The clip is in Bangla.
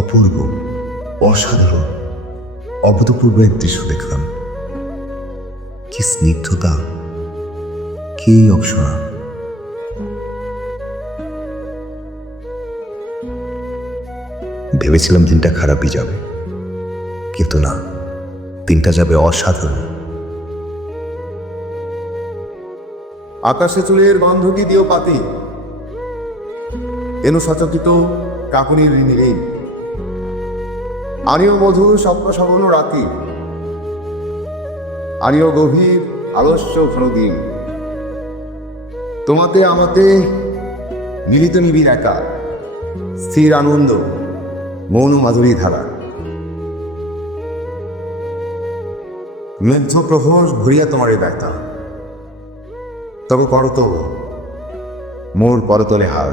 অপূর্ব, অসাধারণ, অভূতপূর্ব এক দৃশ্য দেখলাম। কি স্নিগ্ধতা, কি অপ্সরা! ভেবেছিলাম দিনটা খারাপই যাবে, কিন্তু না, দিনটা যাবে অসাধারণ। আকাশে চুলের গন্ধকি দিও পাতি, এনু সচকিত কাকুনির ঋণী। আনিও মধুর স্বপ্ন সবল রাতি, আনিও গভীর আলস্য ঘন দিন। তোমাতে আমাতে মিলিত নিবিড় একা, স্থির আনন্দ, মৌন মাধুরী ধারা। মেঘ প্রহর ভরিয়া তোমারে ব্যথা, তবে করত মোর করতলে হার।